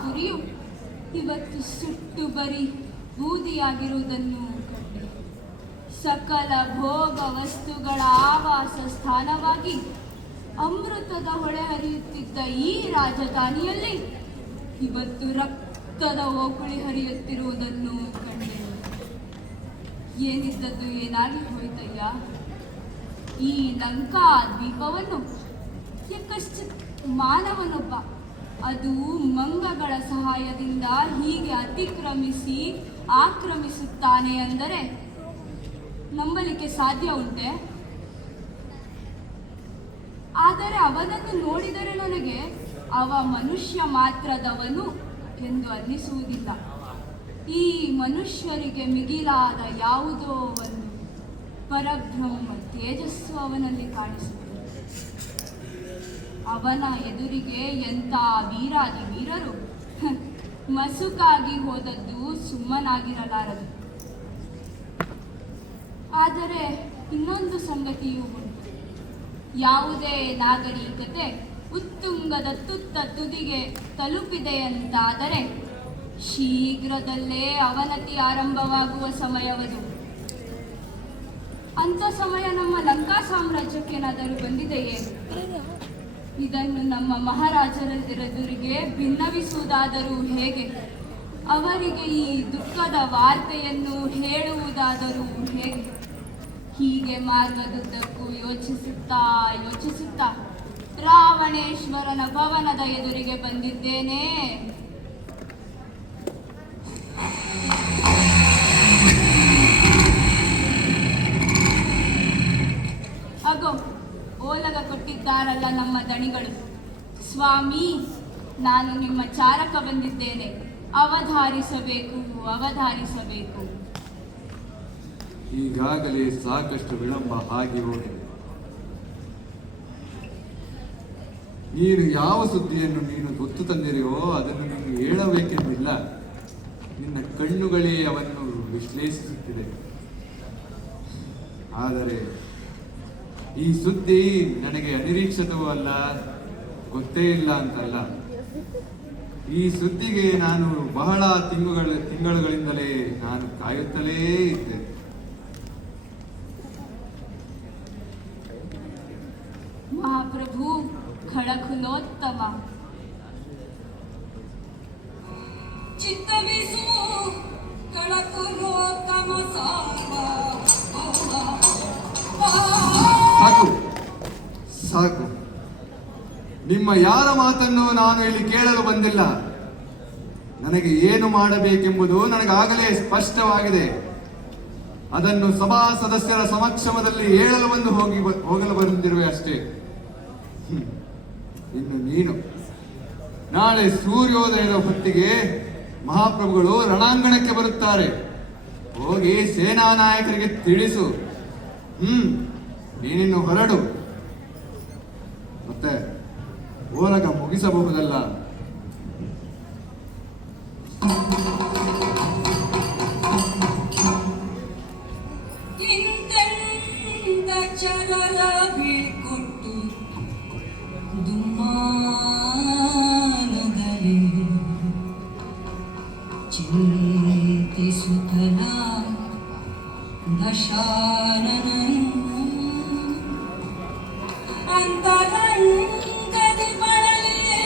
ಪುರಿಯು ಇವತ್ತು ಸುಟ್ಟು ಬರಿ ಬೂದಿಯಾಗಿರುವುದನ್ನು ಕಂಡೆ. ಸಕಲ ಭೋಗ ವಸ್ತುಗಳ ಆವಾಸ ಸ್ಥಾನವಾಗಿ ಅಮೃತದ ಹೊಳೆ ಹರಿಯುತ್ತಿದ್ದ ಈ ರಾಜಧಾನಿಯಲ್ಲಿ ಇವತ್ತು ರಕ್ತದ ಓಕುಳಿ ಹರಿಯುತ್ತಿರುವುದನ್ನು ಕಂಡೆ. ಏನಿದ್ದದ್ದು ಏನಾಗಿ ಹೋಯ್ತಯ್ಯ. ಈ ಲಂಕಾ ದ್ವೀಪವನ್ನು ಯಕಶ್ಚಿತ್ ಮಾನವನೊಬ್ಬ, ಅದು ಮಂಗಗಳ ಸಹಾಯದಿಂದ ಹೀಗೆ ಅತಿಕ್ರಮಿಸಿ ಆಕ್ರಮಿಸುತ್ತಾನೆ ಅಂದರೆ ನಂಬಲಿಕ್ಕೆ ಸಾಧ್ಯ ಉಂಟೆ? ಆದರೆ ಅವನನ್ನು ನೋಡಿದರೆ ನನಗೆ ಅವ ಮನುಷ್ಯ ಮಾತ್ರದವನು ಎಂದು ಅನ್ನಿಸುವುದಿಲ್ಲ. ಈ ಮನುಷ್ಯರಿಗೆ ಮಿಗಿಲಾದ ಯಾವುದೋ ಒಂದು ಪರಬ್ರಹ್ಮ ತೇಜಸ್ಸು ಅವನಲ್ಲಿ ಕಾಣಿಸುತ್ತದೆ. ಅವನ ಎದುರಿಗೆ ಎಂಥ ವೀರಾದಿ ವೀರರು ಮಸುಕಾಗಿ ಹೋದದ್ದು ಸುಮ್ಮನಾಗಿರಲಾರದು. ಆದರೆ ಇನ್ನೊಂದು ಸಂಗತಿಯೂ ಉಂಟು. ಯಾವುದೇ ನಾಗರಿಕತೆ ಉತ್ತುಂಗದ ತುತ್ತ ತುದಿಗೆ ತಲುಪಿದೆಯಂತಾದರೆ ಶೀಘ್ರದಲ್ಲೇ ಅವನತಿ ಆರಂಭವಾಗುವ ಸಮಯವದು. ಅಂಥ ಸಮಯ ನಮ್ಮ ಲಂಕಾ ಸಾಮ್ರಾಜ್ಯಕ್ಕೇನಾದರೂ ಬಂದಿದೆಯೇ? ಇದನ್ನು ನಮ್ಮ ಮಹಾರಾಜರೆದುರಿಗೆ ಭಿನ್ನವಿಸುವುದಾದರೂ ಹೇಗೆ? ಅವರಿಗೆ ಈ ದುಃಖದ ವಾರ್ತೆಯನ್ನು ಹೇಳುವುದಾದರೂ ಹೇಗೆ? ಹೀಗೆ ಮಾರ್ಗದುದ್ದಕ್ಕೂ ಯೋಚಿಸುತ್ತಾ ರಾವಣೇಶ್ವರನ ಭವನದ ಎದುರಿಗೆ ಬಂದಿದ್ದೇನೆ. ಅಗೋ ಓಲಗ ಕೊಟ್ಟಿದ್ದಾರಲ್ಲ ನಮ್ಮ ದಣಿಗಳು. ಸ್ವಾಮಿ, ನಾನು ನಿಮ್ಮ ಚಾರಕ ಬಂದಿದ್ದೇನೆ. ಅವಧಾರಿಸಬೇಕು. ಈಗಾಗಲೇ ಸಾಕಷ್ಟು ವಿಳಂಬ ಆಗಿ ಹೋಗಿದೆ. ನೀನು ಯಾವ ಸುದ್ದಿಯನ್ನು ನೀನು ಗೊತ್ತು ತಂದಿರೆಯೋ ಅದನ್ನು ನೀನು ಹೇಳಬೇಕೆಂದಿಲ್ಲ. ನಿನ್ನ ಕಣ್ಣುಗಳೇ ಅವನ್ನು ವಿಶ್ಲೇಷಿಸುತ್ತಿದೆ. ಆದರೆ ಈ ಸುದ್ದಿ ನನಗೆ ಅನಿರೀಕ್ಷಿತವೂ ಅಲ್ಲ, ಗೊತ್ತೇ ಇಲ್ಲ ಅಂತಲ್ಲ. ಈ ಸುದ್ದಿಗೆ ನಾನು ಬಹಳ ತಿಂಗಳುಗಳಿಂದಲೇ ನಾನು ಕಾಯುತ್ತಲೇ ಇದ್ದೆ. ಮಹಾಪ್ರಭು ಖಳಖುಲೋತ್ತಮ, ಚಿತ್ತವಿಸು ಖಳಖುಲೋತ್ತಮ ಸಾಕು. ನಿಮ್ಮ ಯಾರ ಮಾತನ್ನು ನಾನು ಇಲ್ಲಿ ಕೇಳಲು ಬಂದಿಲ್ಲ. ನನಗೆ ಏನು ಮಾಡಬೇಕೆಂಬುದು ನನಗಾಗಲೇ ಸ್ಪಷ್ಟವಾಗಿದೆ. ಅದನ್ನು ಸಭಾ ಸದಸ್ಯರ ಸಮಕ್ಷಮದಲ್ಲಿ ಹೇಳಲು ಹೋಗಲು ಬಂದಿರುವೆ ಅಷ್ಟೇ. ಇನ್ನು ನೀನು ನಾಳೆ ಸೂರ್ಯೋದಯದ ಹೊತ್ತಿಗೆ ಮಹಾಪ್ರಭುಗಳು ರಣಾಂಗಣಕ್ಕೆ ಬರುತ್ತಾರೆ. ಹೋಗಿ ಸೇನಾ ನಾಯಕರಿಗೆ ತಿಳಿಸು. ನೀನಿನ್ನು ಹೊರಡು. ಮತ್ತೆ ಓಲಗ ಮುಗಿಸಬಹುದಲ್ಲ. ಚಿಂತಿಸುತ್ತಲ ದಶಾನನ ಅಂತರಂಗದಿ ಬಳಲಿಯೇ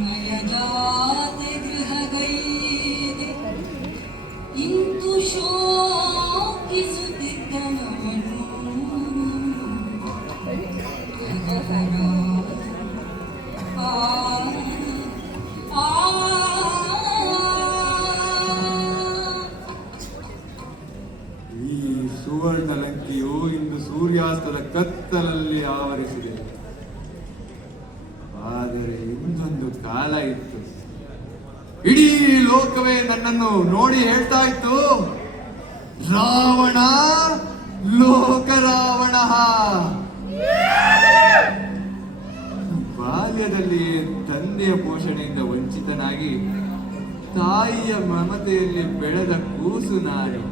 ನಯಜಾತೆ ಗೃಹಗೈದೆ ಇಂತು ಶೋಕಿಸುತ್ತಿದ್ದನವನು. ಸುವರ್ಣ ಲಂಕೆಯು ಇಂದು ಸೂರ್ಯಾಸ್ತದ ಕತ್ತಲಲ್ಲಿ ಆವರಿಸಿದೆ. ಆದರೆ ಇನ್ನೊಂದು ಕಾಲ ಇತ್ತು. ಇಡೀ ಲೋಕವೇ ನನ್ನನ್ನು ನೋಡಿ ಹೇಳ್ತಾ ಇತ್ತು, ರಾವಣ ಲೋಕ ರಾವಣ. ಬಾಲ್ಯದಲ್ಲಿ ತಂದೆಯ ಪೋಷಣೆಯಿಂದ ವಂಚಿತನಾಗಿ ತಾಯಿಯ ಮಮತೆಯಲ್ಲಿ ಬೆಳೆದ ಕೂಸು ನಾನು.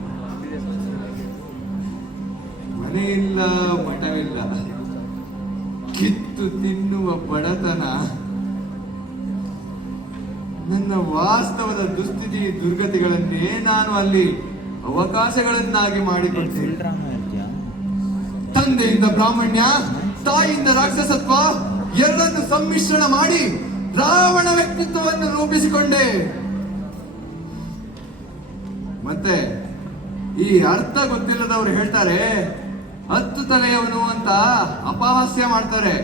ಮನೆಯಿಲ್ಲ, ಮಠವಿಲ್ಲ. ಕಿತ್ತು ತಿನ್ನುವ ಬಡತನ, ನನ್ನ ವಾಸ್ತವದ ದುಸ್ಥಿತಿ ದುರ್ಗತಿಗಳನ್ನೇ ನಾನು ಅಲ್ಲಿ ಅವಕಾಶಗಳನ್ನಾಗಿ ಮಾಡಿಕೊಡ್ತೇನೆ. ತಂದೆಯಿಂದ ಬ್ರಾಹ್ಮಣ್ಯ, ತಾಯಿಯಿಂದ ರಾಕ್ಷಸತ್ವ ಎರಡನ್ನು ಸಮ್ಮಿಶ್ರಣ ಮಾಡಿ ರಾವಣ ವ್ಯಕ್ತಿತ್ವವನ್ನು ರೂಪಿಸಿಕೊಂಡೆ. ಮತ್ತೆ ಈ ಅರ್ಥ ಗೊತ್ತಿಲ್ಲದವರು ಹೇಳ್ತಾರೆ 10 ತಲೆಯವನು ಅಂತ ಅಪಹಾಸ್ಯ ಮಾಡ್ತಾರೆ.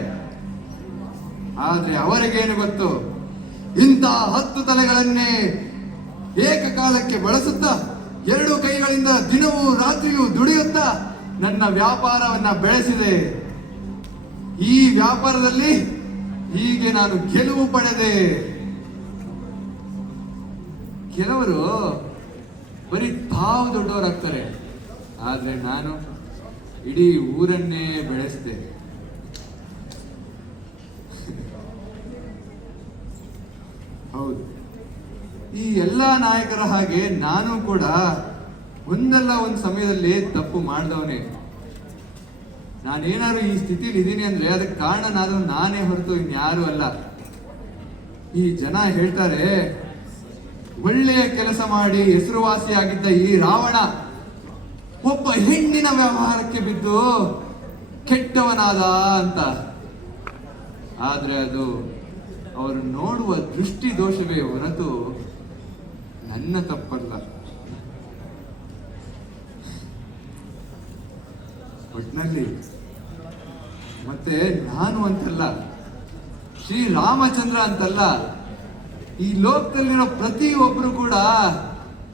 ಆದ್ರೆ ಅವರಿಗೇನು ಗೊತ್ತು, ಇಂಥ 10 ತಲೆಗಳನ್ನೇ ಏಕಕಾಲಕ್ಕೆ ಬಳಸುತ್ತಾ 2 ಕೈಗಳಿಂದ ದಿನವೂ ರಾತ್ರಿಯೂ ದುಡಿಯುತ್ತಾ ನನ್ನ ವ್ಯಾಪಾರವನ್ನ ಬೆಳೆಸಿದೆ. ಈ ವ್ಯಾಪಾರದಲ್ಲಿ ಹೀಗೆ ನಾನು ಗೆಲುವು ಪಡೆದೆ. ಕೆಲವರು ಬರೀ ತಾವು ದೊಡ್ಡವರಾಗ್ತಾರೆ, ಆದ್ರೆ ನಾನು ಇಡೀ ಊರನ್ನೇ ಬೆಳೆಸಿದೆ. ಹೌದು, ಈ ಎಲ್ಲಾ ನಾಯಕರ ಹಾಗೆ ನಾನು ಕೂಡ ಒಂದಲ್ಲ ಒಂದು ಸಮಯದಲ್ಲಿ ತಪ್ಪು ಮಾಡಿದವನೇ. ನಾನೇನಾದ್ರು ಈ ಸ್ಥಿತಿಲಿ ಇದ್ದೀನಿ ಅಂದ್ರೆ ಅದಕ್ಕೆ ಕಾರಣನಾದ್ರೂ ನಾನೇ ಹೊರತು ಇನ್ಯಾರು ಅಲ್ಲ. ಈ ಜನ ಹೇಳ್ತಾರೆ ಒಳ್ಳೆಯ ಕೆಲಸ ಮಾಡಿ ಹೆಸರುವಾಸಿಯಾಗಿದ್ದ ಈ ರಾವಣ ಒಬ್ಬ ಹೆಣ್ಣಿನ ವ್ಯವಹಾರಕ್ಕೆ ಬಿದ್ದು ಕೆಟ್ಟವನಾದ ಅಂತ. ಆದ್ರೆ ಅದು ಅವರು ನೋಡುವ ದೃಷ್ಟಿ ದೋಷವೇ ಹೊರತು ನನ್ನ ತಪ್ಪಲ್ಲ. ಒಟ್ನಲ್ಲಿ ಮತ್ತೆ ನಾನು ಅಂತಲ್ಲ, ಶ್ರೀರಾಮಚಂದ್ರ ಅಂತಲ್ಲ, ಈ ಲೋಕದಲ್ಲಿರೋ ಪ್ರತಿಯೊಬ್ಬರು ಕೂಡ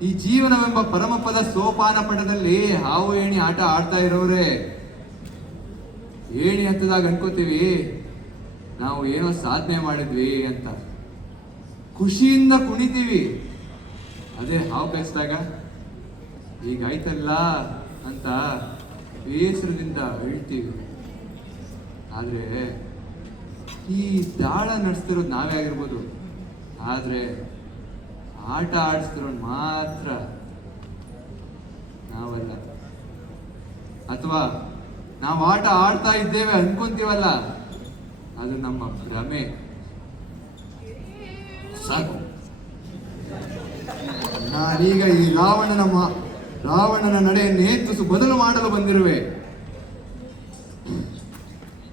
ಈ ಜೀವನವೆಂಬ ಪರಮಪದ ಸೋಪಾನ ಪಟದಲ್ಲಿ ಹಾವು ಏಣಿ ಆಟ ಆಡ್ತಾ ಇರೋರೆ. ಏಣಿ ಹತ್ತದಾಗ ಅನ್ಕೋತೀವಿ ನಾವು ಏನೋ ಸಾಧನೆ ಮಾಡಿದ್ವಿ ಅಂತ, ಖುಷಿಯಿಂದ ಕುಣಿತೀವಿ. ಅದೇ ಹಾವು ಕಚ್ಚಿದಾಗ ಹೀಗಾಯ್ತಲ್ಲ ಅಂತ ಬೇಸರದಿಂದ ಅಳ್ತೀವಿ. ಆದ್ರೆ ಈ ದಾಳ ನಡೆಸ್ತಿರೋದು ನಾವೇ ಆಗಿರ್ಬೋದು, ಆದ್ರೆ ಆಟ ಆಡಿಸ್ತಿರೋದು ಮಾತ್ರ ನಾವಲ್ಲ. ಅಥವಾ ನಾವು ಆಟ ಆಡ್ತಾ ಇದ್ದೇವೆ ಅನ್ಕೊಂತೀವಲ್ಲ, ಅದು ನಮ್ಮ ಭ್ರಮೆ. ಸಾಕು, ನಾನೀಗ ಈ ರಾವಣನ ನಡೆಯನ್ನೇ ತುಸು ಬದಲು ಮಾಡಲು ಬಂದಿರುವೆ.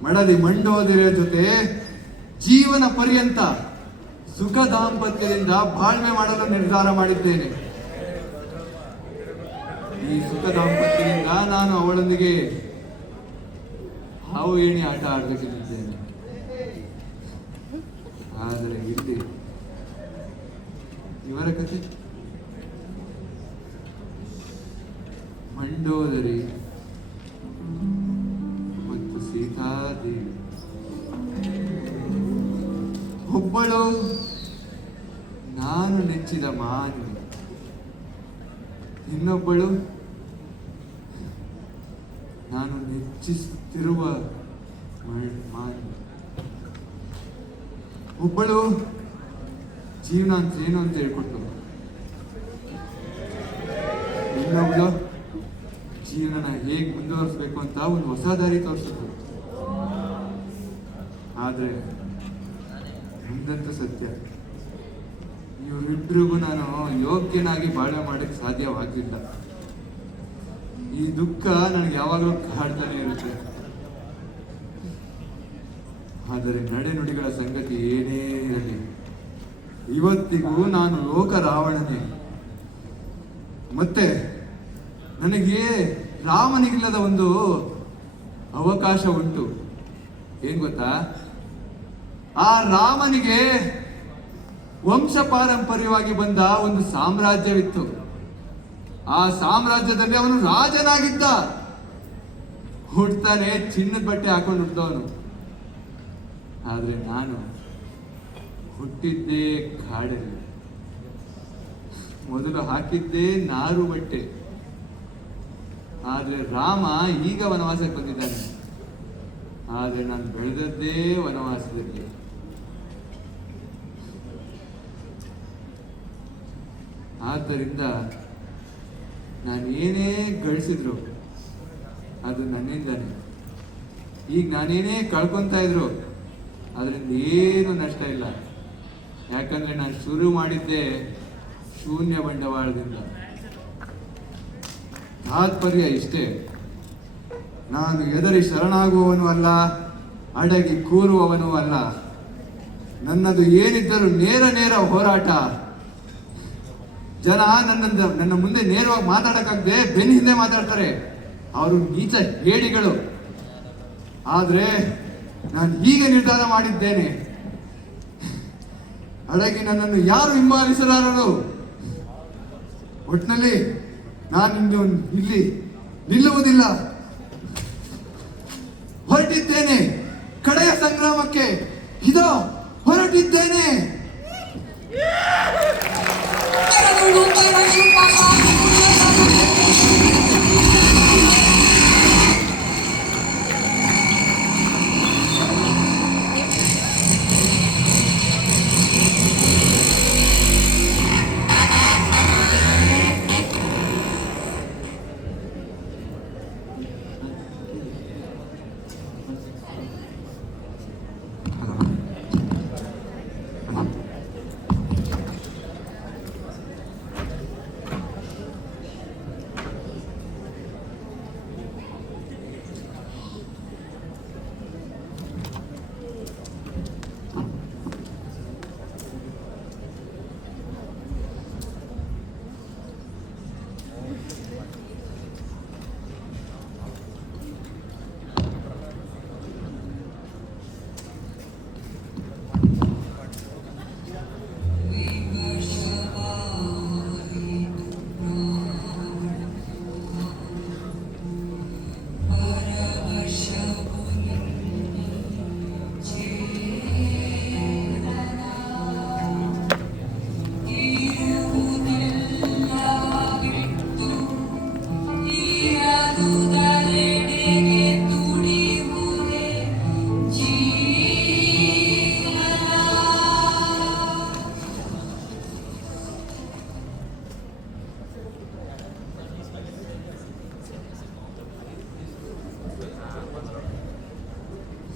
ಮಡದಿ ಮಂಡೋದರಿಯ ಜೊತೆ ಜೀವನ ಪರ್ಯಂತ ಸುಖ ದಾಂಪತ್ಯದಿಂದ ಬಾಳ್ವೆ ಮಾಡಲು ನಿರ್ಧಾರ ಮಾಡಿದ್ದೇನೆ. ಈ ಸುಖ ದಾಂಪತ್ಯದಿಂದ ನಾನು ಅವಳೊಂದಿಗೆ ಹಾವು ಏಣಿ ಆಟ ಆಡಬೇಕೆಂದಿದ್ದೇನೆ. ಆದರೆ ಇಲ್ಲಿ ಇವರ ಕಥೆ ಮಂಡೋದರಿ ಮತ್ತು ಸೀತಾದೇವಿ. ಒಬ್ಬಳು ನಾನು ನೆಚ್ಚಿದ ಮಾನ್ವಿ, ಇನ್ನೊಬ್ಬಳು ನಾನು ನೆಚ್ಚಿಸುತ್ತಿರುವ ಮಾನ್ವಿ. ಒಬ್ಬಳು ಜೀವನ ಅಂತ ಏನು ಅಂತ ಹೇಳ್ಕೊಟ್ಟು, ಇನ್ನೊಬ್ಬಳು ಜೀವನನ ಹೇಗೆ ಮುಂದುವರಿಸಬೇಕು ಅಂತ ಒಂದು ಹೊಸ ದಾರಿ ತೋರಿಸಿದ್ರು. ಆದ್ರೆ ಒಂದಂತೂ ಸತ್ಯ, ಇವರಿಬ್ರಿಗೂ ನಾನು ಯೋಗ್ಯನಾಗಿ ಬಾಳ್ವೆ ಮಾಡಕ್ಕೆ ಸಾಧ್ಯವಾಗಿಲ್ಲ. ಈ ದುಃಖ ನನಗೆ ಯಾವಾಗಲೂ ಕಾಡ್ತಾನೆ ಇರುತ್ತೆ. ಆದರೆ ನಡೆನುಡಿಗಳ ಸಂಗತಿ ಏನೇ ಇರಲಿ, ಇವತ್ತಿಗೂ ನಾನು ಲೋಕ ರಾವಣನೇ. ಮತ್ತೆ ನನಗೆ ರಾಮನಿಗಿಲ್ಲದ ಒಂದು ಅವಕಾಶ ಉಂಟು. ಏನ್ ಗೊತ್ತಾ, ಆ ರಾಮನಿಗೆ ವಂಶ ಪಾರಂಪರ್ಯವಾಗಿ ಬಂದ ಒಂದು ಸಾಮ್ರಾಜ್ಯವಿತ್ತು. ಆ ಸಾಮ್ರಾಜ್ಯದಲ್ಲಿ ಅವನು ರಾಜನಾಗಿದ್ದ. ಹುಡ್ತಾನೆ ಚಿನ್ನದ ಬಟ್ಟೆ ಹಾಕೊಂಡು ಹುಟ್ಟಿದವನು. ಆದ್ರೆ ನಾನು ಹುಟ್ಟಿದ್ದೇ ಕಾಡಲ್ಲಿ, ಮೊದಲು ಹಾಕಿದ್ದೇ ನಾರು ಬಟ್ಟೆ. ಆದ್ರೆ ರಾಮ ಈಗ ವನವಾಸಕ್ಕೆ ಬಂದಿದ್ದಾನೆ, ಆದ್ರೆ ನಾನು ಬೆಳೆದದ್ದೇ ವನವಾಸದಲ್ಲಿ. ಆದ್ದರಿಂದ ನಾನು ಏನೇ ಗಳಿಸಿದ್ರು ಅದು ನನ್ನಿಂದಾನೆ. ಈಗ ನಾನೇನೇ ಕಳ್ಕೊಂತ ಇದ್ರು ಅದರಿಂದ ಏನು ನಷ್ಟ ಇಲ್ಲ. ಯಾಕಂದ್ರೆ ನಾನು ಶುರು ಮಾಡಿದ್ದೆ ಶೂನ್ಯ ಬಂಡವಾಳದಿಂದ. ತಾತ್ಪರ್ಯ ಇಷ್ಟೇ, ನಾನು ಎದರಿ ಶರಣಾಗುವವನು ಅಲ್ಲ, ಅಡಗಿ ಕೂರುವವನು ಅಲ್ಲ. ನನ್ನದು ಏನಿದ್ದರೂ ನೇರ ಹೋರಾಟ. ಜನ ನನ್ನ ಮುಂದೆ ನೇರವಾಗಿ ಮಾತಾಡಕ್ಕಾಗದೆ ಬೆನ್ನ ಹಿಂದೆ ಮಾತಾಡ್ತಾರೆ. ಅವರು ನೀಚ ಹೇಡಿಗಳು. ಆದ್ರೆ ನಾನು ಹೀಗೆ ನಿರ್ಧಾರ ಮಾಡಿದ್ದೇನೆ, ಅಡಗಿ ನನ್ನನ್ನು ಯಾರು ಹಿಂಬಾಲಿಸಲಾರರು. ಒಟ್ಟಿನಲ್ಲಿ ನಾನು ಇಲ್ಲಿ ನಿಲ್ಲುವುದಿಲ್ಲ. ಹೊರಟಿದ್ದೇನೆ ಕಡೆಯ ಸಂಗ್ರಾಮಕ್ಕೆ. ಇದೋ ಹೊರಟಿದ್ದೇನೆ.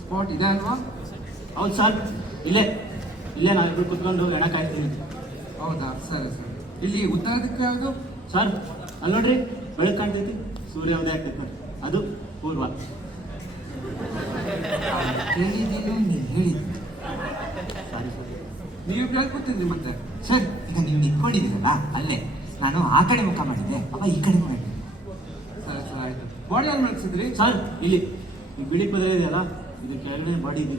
ಸ್ಪಾಟ್ ಇದೆ ಅಲ್ವಾ? ಹೌದು ಸರ್, ಇಲ್ಲೇ ನಾವಿಬ್ರು ಕುತ್ಕೊಂಡು ಹೆಣ ಕಾಯ್ತೀನಿ. ಹೌದಾ, ಸರಿ ಸರಿ. ಇಲ್ಲಿ ಉತ್ತರ ದಿಕ್ಕು ಯಾವುದು? ಸರ್ ಅಲ್ಲಿ ನೋಡ್ರಿ, ಬೆಳಕು ಕಾಣ್ತೈತಿ, ಸೂರ್ಯ ಉದಯ ಆಗ್ತೈತಿ ನೋಡಿ, ಅದು ಪೂರ್ವ. ಹೇಳಿದ್ದೀನಿ ಹೇಳಿ. Sorry sir. ನೀವು ಕೇಳ್ಕೊತಿದ್ರಿ ಮತ್ತೆ. ಸರ್, ಈಗ ನೀವು ನಿಂತ್ಕೊಂಡಿದ್ದೀರಲ್ಲ ಅಲ್ಲೇ, ನಾನು ಆ ಕಡೆ ಮುಖ ಮಾಡಿದ್ದೆ, ಅವ ಈ ಕಡೆ ಮಾಡಿದ್ದೆ. ಸರಿ ಸರಿ ಆಯ್ತು. ಬಾಡಿ ಯಾರು ಮಲಗಿಸಿದ್ರಿ? ಸರ್ ಇಲ್ಲಿ ಈ ಬಿಳಿ ಕುದುರೆ ಇದೆಯಲ್ಲ, ಇದು ಕೆಳಗಡೆ ಬಾಡಿ ಇದೆ.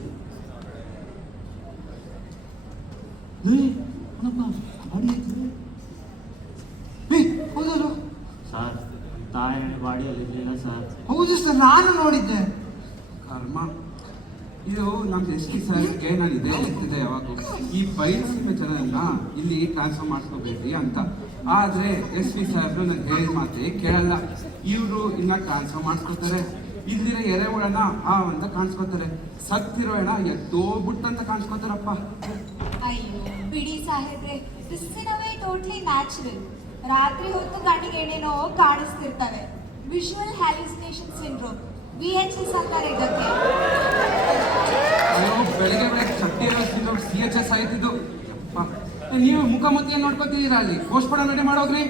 ಬಾಡಿ ಐತಿದೆ. ಹೌದಲ್ವ ಸರ್, ತಾಯಿ ಬಾಡಿ ಅಲ್ಲಿ ಇರಲಿಲ್ಲ ಸರ್. ಹೌದು ಸರ್, ನಾನು ನೋಡಿದ್ದೆ. ಕರ್ಮ. ಇದು ನಮ್ಮ ಎಸ್ ಟಿ ಸರ್ಗೆ ನಾನು ಇದೇ ಹೇಳ್ತಿದ್ದೆ ಯಾವಾಗ, ಈ ಬಯಲುಸೀಮೆ ಜನರನ್ನ ಇಲ್ಲಿ ಟ್ರಾನ್ಸ್ಫರ್ ಮಾಡಿಸ್ಕೋಬೇಡಿ ಅಂತ. ಆದರೆ ಎಸ್ ಪಿ ಸಾಹೇಬ್ರು ನಾನು ಹೇಳಿದ ಮಾತೆ ಕೇಳಲ್ಲ. ಇವರು ಇನ್ನ ಟ್ರಾನ್ಸ್ಫರ್ ಮಾಡಿಸ್ಕೊತಾರೆ. ಇಲ್ಲಿರೋ ಎರೆಹುಳನ ಅಂತ ಕಾಣಿಸ್ಕೊತಾರೆ, ಸತ್ತಿರೋ ಹೆಣ ಎದ್ದೋಗ್ಬಿಟ್ಟಂತ ಕಾಣಿಸ್ಕೊತಾರಪ್ಪ. ಅಯ್ಯೋ ಬಿಡಿ ಸಾಹೇಬ್ರೆ, this in a way totally natural. ರಾತ್ರಿ ಹೊತ್ತು ಕಣ್ಣಿಗೆ ಏನೇನೋ ಕಾಣಿಸ್ತಿರ್ತವೆ. ವಿಜುವಲ್ ಹ್ಯಾಲ್ಯುಸಿನೇಷನ್ ಸಿಂಡ್ರೋಮ್, VHS ಅಂತಾರೆ ಇದಕ್ಕೆ. ಅಯ್ಯೋ, ಬೆಳಗ್ಗೆ ಚಟ್ಟಿ CHS ಆಯ್ತಿದ್ದು. ನೀವು ಮುಖಾಮುಖಿ ನೋಡ್ಕೊತಿದ್ದೀರಾ ಅಲ್ಲಿ, ಪೋಸ್ಟ್ಪೋಡ ರೆಡಿ ಮಾಡೋಗ್ರಿ.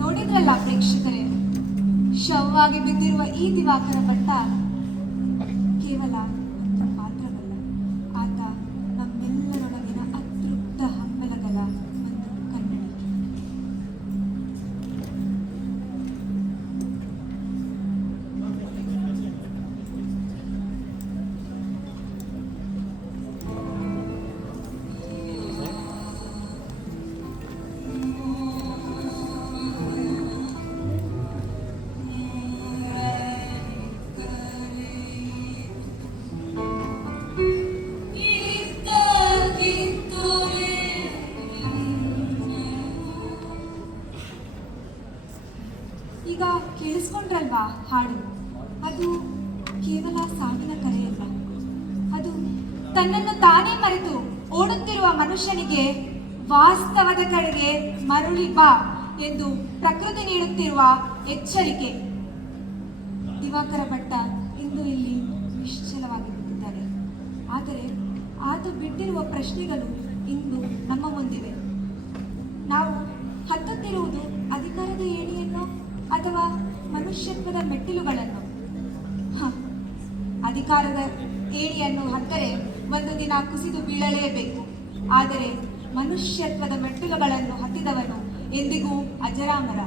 ನೋಡಿದ್ರಲ್ಲ ಪ್ರೇಕ್ಷಕರೇ, ಶವವಾಗಿ ಬಿದ್ದಿರುವ ಈ ದಿವಾಕರ ಭಟ್ಟ ಕೇವಲ ಒಂದು ಪಾತ್ರವಲ್ಲ, ಈಗ ಕೇಳಿಸ್ಕೊಂಡ್ರಲ್ವಾ ಹಾಡು, ಅದು ಕೇವಲ ಸಾವಿನ ಕರೆಯಲ್ಲ. ಅದು ತನ್ನನ್ನು ತಾನೇ ಮರೆತು ಓಡುತ್ತಿರುವ ಮನುಷ್ಯನಿಗೆ ವಾಸ್ತವದ ಕಡೆಗೆ ಮರಳಿ ಬಾ ಎಂದು ಪ್ರಕೃತಿ ನೀಡುತ್ತಿರುವ ಎಚ್ಚರಿಕೆ. ದಿವಾಕರ ಭಟ್ಟ ಇಂದು ಇಲ್ಲಿ ನಿಶ್ಚಲವಾಗಿ ಬಿಟ್ಟಿದ್ದಾರೆ. ಆದರೆ ಆತ ಬಿಟ್ಟಿರುವ ಪ್ರಶ್ನೆಗಳು ಇಂದು ನಮ್ಮ ಮುಂದಿವೆ. ನಾವು ಹತ್ತುತ್ತಿರುವುದು ಅಧಿಕಾರದ ಏಣಿಯನ್ನು ಅಥವಾ ಮನುಷ್ಯತ್ವದ ಮೆಟ್ಟಿಲುಗಳನ್ನು? ಅಧಿಕಾರದ ಏಣಿಯನ್ನು ಹತ್ತರೆ ಒಂದು ದಿನ ಕುಸಿದು ಬೀಳಲೇಬೇಕು. ಆದರೆ ಮನುಷ್ಯತ್ವದ ಮೆಟ್ಟಿಲುಗಳನ್ನು ಹತ್ತಿದವನು ಎಂದಿಗೂ ಅಜರಾಮರ.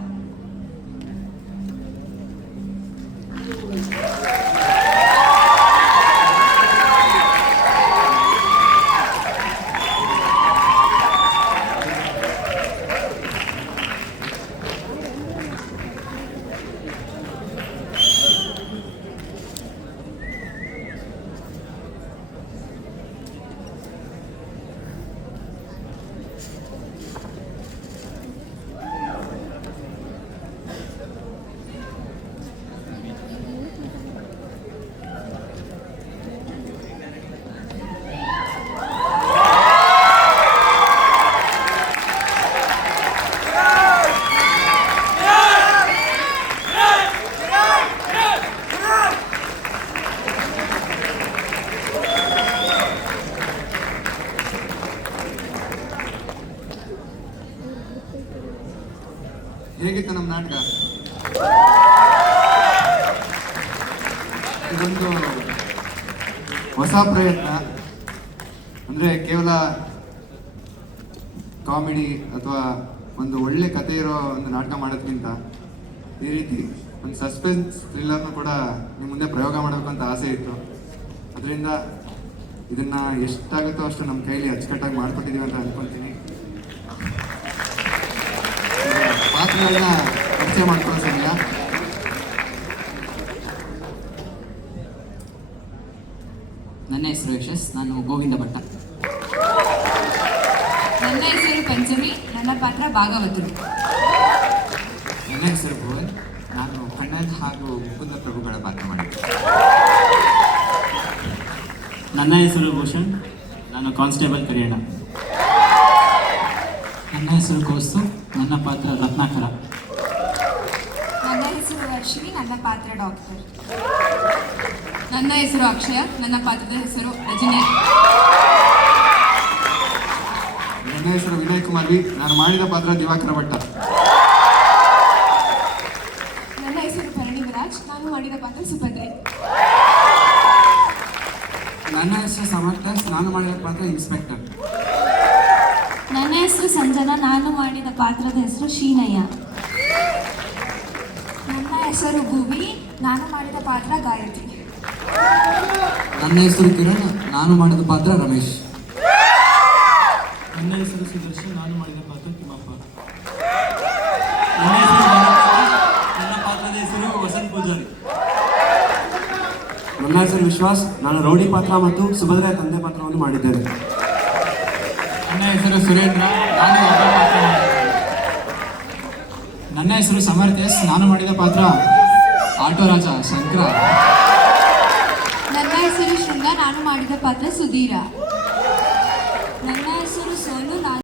ಹೇಗಿತ್ತು ನಮ್ಮ ನಾಟಕ? ಇದೊಂದು ಹೊಸ ಪ್ರಯತ್ನ. ಅಂದರೆ ಕೇವಲ ಕಾಮಿಡಿ ಅಥವಾ ಒಂದು ಒಳ್ಳೆ ಕಥೆ ಇರೋ ಒಂದು ನಾಟಕ ಮಾಡೋದ್ಕಿಂತ ಈ ರೀತಿ ಒಂದು ಸಸ್ಪೆನ್ಸ್ ಥ್ರಿಲ್ಲರ್ನು ಕೂಡ ನಿಮ್ಮ ಮುಂದೆ ಪ್ರಯೋಗ ಮಾಡಬೇಕು ಅಂತ ಆಸೆ ಇತ್ತು. ಅದರಿಂದ ಇದನ್ನು ಎಷ್ಟಾಗುತ್ತೋ ಅಷ್ಟು ನಮ್ಮ ಕೈಲಿ ಅಚ್ಚುಕಟ್ಟಾಗಿ ಮಾಡ್ಕೊಟ್ಟಿದ್ದೀವಿ ಅಂತ ಅಂದ್ಕೊತೀನಿ. ಪಾತ್ರಗಳನ್ನ ಪರಿಚಯ ಮಾಡ್ಕೊಳ್ಳೋ ಸಮಯ. ನನ್ನ ಹೆಸರು ಯಶಸ್, ನಾನು ಗೋವಿಂದ ಭಟ್ಟ. ನನ್ನ ಹೆಸರು ಪಂಚಮಿ, ನನ್ನ ಪಾತ್ರ ಭಾಗವತರು. ನನ್ನ ಹೆಸರು ಭುವನ್, ನಾನು ಕಣ್ಣನ್ ಹಾಗೂ ಮುಕುಂದ ಪ್ರಭುಗಳ ಪಾತ್ರ ಮಾಡಿದ್ದೆ. ನನ್ನ ಹೆಸರು ಭೂಷಣ್, ನಾನು ಕಾನ್ಸ್ಟೇಬಲ್ ಕರಿಯಣ್ಣ. ನನ್ನ ಹೆಸರು ಕೌಸ್ತು, ನನ್ನ ಪಾತ್ರ ರತ್ನಾಕರ. ನನ್ನ ಹೆಸರು ವರ್ಷಿಣಿ, ನನ್ನ ಪಾತ್ರ ಡಾಕ್ಟರ್. ನನ್ನ ಹೆಸರು ಅಕ್ಷಯ, ನನ್ನ ಪಾತ್ರದ ಹೆಸರು ರಜನಿ. ನನ್ನ ಹೆಸರು ವಿನಯ್ ಕುಮಾರ್ ವಿ, ನಾನು ಮಾಡಿದ ಪಾತ್ರ ದಿವಾಕರ ಭಟ್ಟ. ನನ್ನ ಹೆಸರು ಭರಣಿ ವಿರಾಜ್, ನಾನು ಮಾಡಿದ ಪಾತ್ರ ಸುಭದ್ರೆ. ನನ್ನ ಹೆಸರು ಸಮರ್ಥ, ನಾನು ಮಾಡಿದ ಪಾತ್ರ ಇನ್ಸ್ಪೆಕ್ಟರ್. ನನ್ನ ಹೆಸರು ಸಂಜನಾ, ನಾನು ಮಾಡಿದ ಪಾತ್ರದ ಹೆಸರು ಶೀನಯ್ಯ. ನನ್ನ ಹೆಸರು ಭೂಮಿ, ನಾನು ಮಾಡಿದ ಪಾತ್ರ ಗಾಯತ್ರಿ. ನನ್ನ ಹೆಸರು ಕಿರಣ್, ನಾನು ಮಾಡಿದ ಪಾತ್ರ ರಮೇಶ್. ನನ್ನ ಹೆಸರು ಸುದರ್ಶನ್, ನಾನು ಮಾಡಿದ ಪಾತ್ರ ತಿಮ್ಮಪ್ಪ. ನನ್ನ ಪಾತ್ರದ ಹೆಸರು ವಸಂತ್ ಪೂಜಾರಿ. ನನ್ನ ಹೆಸರು ವಿಶ್ವಾಸ್, ನಾನು ರೌಡಿ ಪಾತ್ರ ಮತ್ತು ಸುಭದ್ರ ತಂದೆ ಪಾತ್ರವನ್ನು ಮಾಡಿದ್ದೇನೆ. ನನ್ನ ಹೆಸರು ಸುರೇಂದ್ರ, ನಾನು ಒಬ್ಬ ಪಾತ್ರ ಮಾಡಿದ್ದೇನೆ. ನನ್ನ ಹೆಸರು ಸಮರ್ಥ್ಯಸ್, ನಾನು ಮಾಡಿದ ಪಾತ್ರ ಆಟೋ ರಾಜ ಶಂಕರ. ನನ್ನ ಹೆಸರು ಶೃಂಗ, ನಾನು ಮಾಡಿದ ಪಾತ್ರ ಸುಧೀರ. ನನ್ನ ಹೆಸರು ಸೋನು, ನಾನು